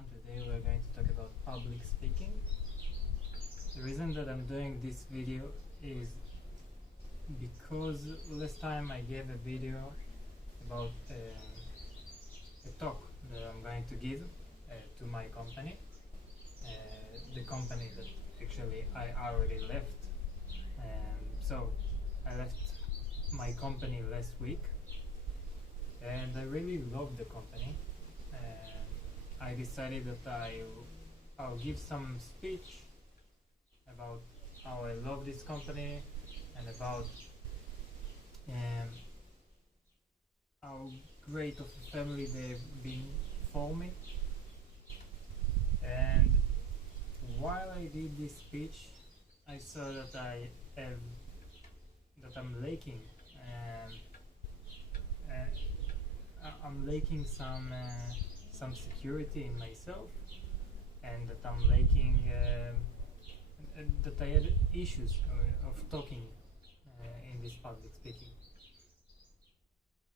everyone, today we're going to talk about public speaking. The reason that I'm doing this video is because last time I gave a video about a talk that I'm going to give to my company, the company that actually I already left. So I left my company last week and I really love the company. I decided that I'll give some speech about how I love this company and about how great of a family they've been for me. And while I did this speech, I saw that I'm lacking, I'm lacking some security in myself, and that I'm lacking that I had issues of talking in this public speaking.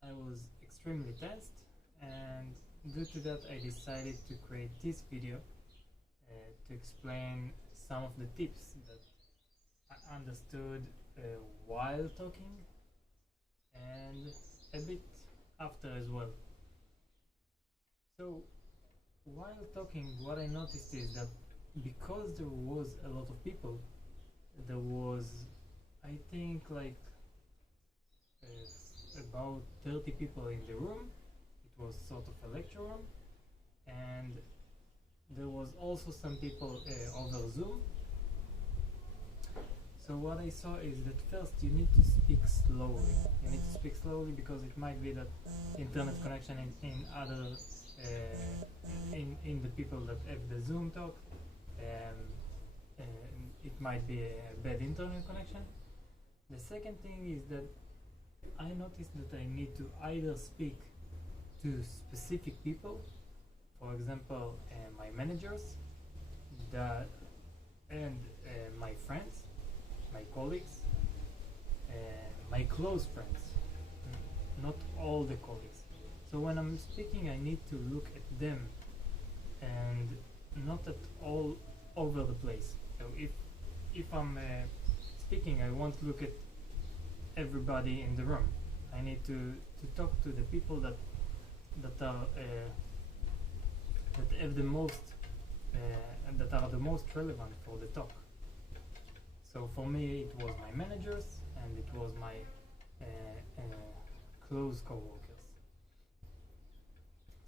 I was extremely tensed, and due to that I decided to create this video to explain some of the tips that I understood while talking and a bit after as well. So while talking, what I noticed is that because there was a lot of people, there was, I think, like about 30 people in the room. It was sort of a lecture room, and there was also some people over Zoom. So what I saw is that first you need to speak slowly. You need to speak slowly because it might be that internet connection in other in the people that have the Zoom talk, it might be a bad internet connection. The second thing is that I noticed that I need to either speak to specific people, for example my managers, and my friends, my colleagues, my close friends, not all the colleagues. So when I'm speaking, I need to look at them and not at all over the place. So if I'm speaking, I won't look at everybody in the room. I need to talk to the people that are that have the most and that are the most relevant for the talk. So for me, it was my managers and it was my close co-workers.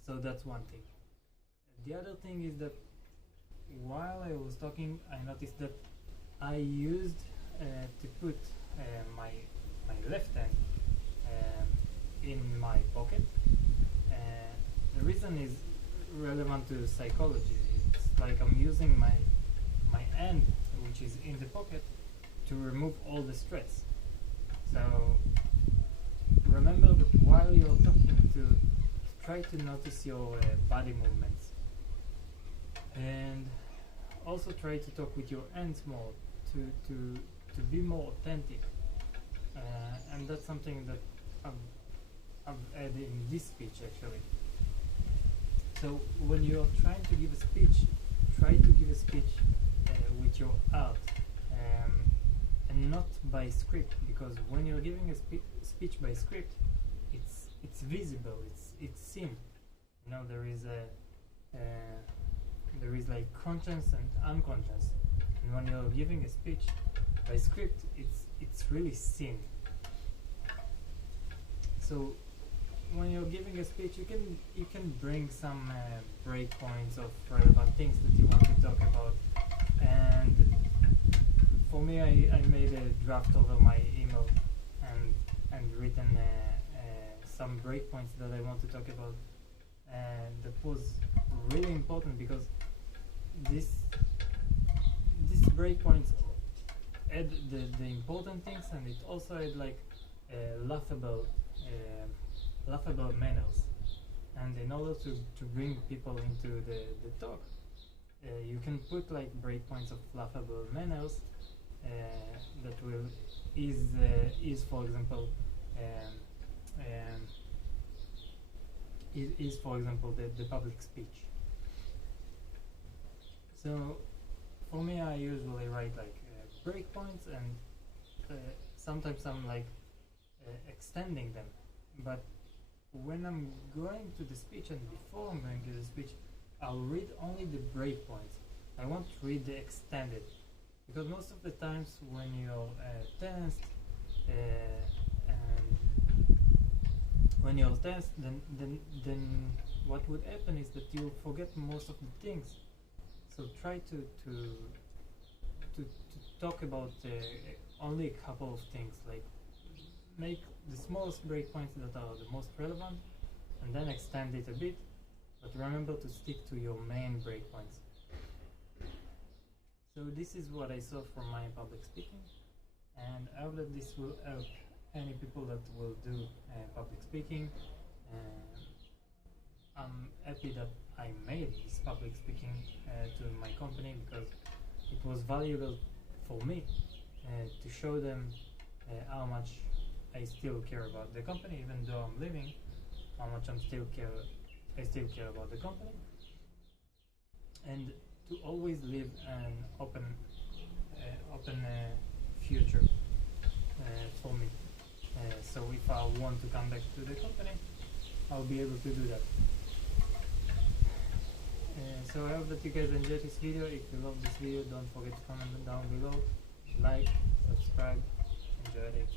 So that's one thing. The other thing is that while I was talking, I noticed that I used to put my left hand in my pocket. The reason is relevant to psychology. It's like I'm using my hand, which is in the pocket, to remove all the stress. So remember that while you're talking, to try to notice your body movements, and also try to talk with your hands more, to be more authentic, and that's something that I've added in this speech actually. So when you're trying to give a speech, try to give a speech with your heart, and not by script, because when you're giving a speech by script, it's visible, it's seen. You know, there is like conscious and unconscious, and when you're giving a speech by script, it's really seen. So when you're giving a speech, you can bring some breakpoints of relevant things that you want to talk about. And for me, I made a draft over my email and written some breakpoints that I want to talk about, and that was really important because these breakpoints add the important things, and it also had like laughable manners. And in order to bring people into the talk, you can put like breakpoints of laughable manners that will is for example is for example the public speech. So for me, I usually write like breakpoints, and sometimes I'm like extending them. But when I'm going to the speech and before I'm going to the speech, I'll read only the breakpoints. I won't read the extended, because most of the times when you're tensed and when you're tensed, then what would happen is that you'll forget most of the things. So try to talk about only a couple of things, like make the smallest breakpoints that are the most relevant, and then extend it a bit. But remember to stick to your main breakpoints. So this is what I saw from my public speaking, and I hope that this will help any people that will do public speaking. I'm happy that I made this public speaking to my company, because it was valuable for me to show them how much I still care about the company, even though I'm leaving. How much I still care about the company, and to always live an open future for me. So if I want to come back to the company, I'll be able to do that. So I hope that you guys enjoyed this video. If you love this video, don't forget to comment down below, like, subscribe, enjoy it.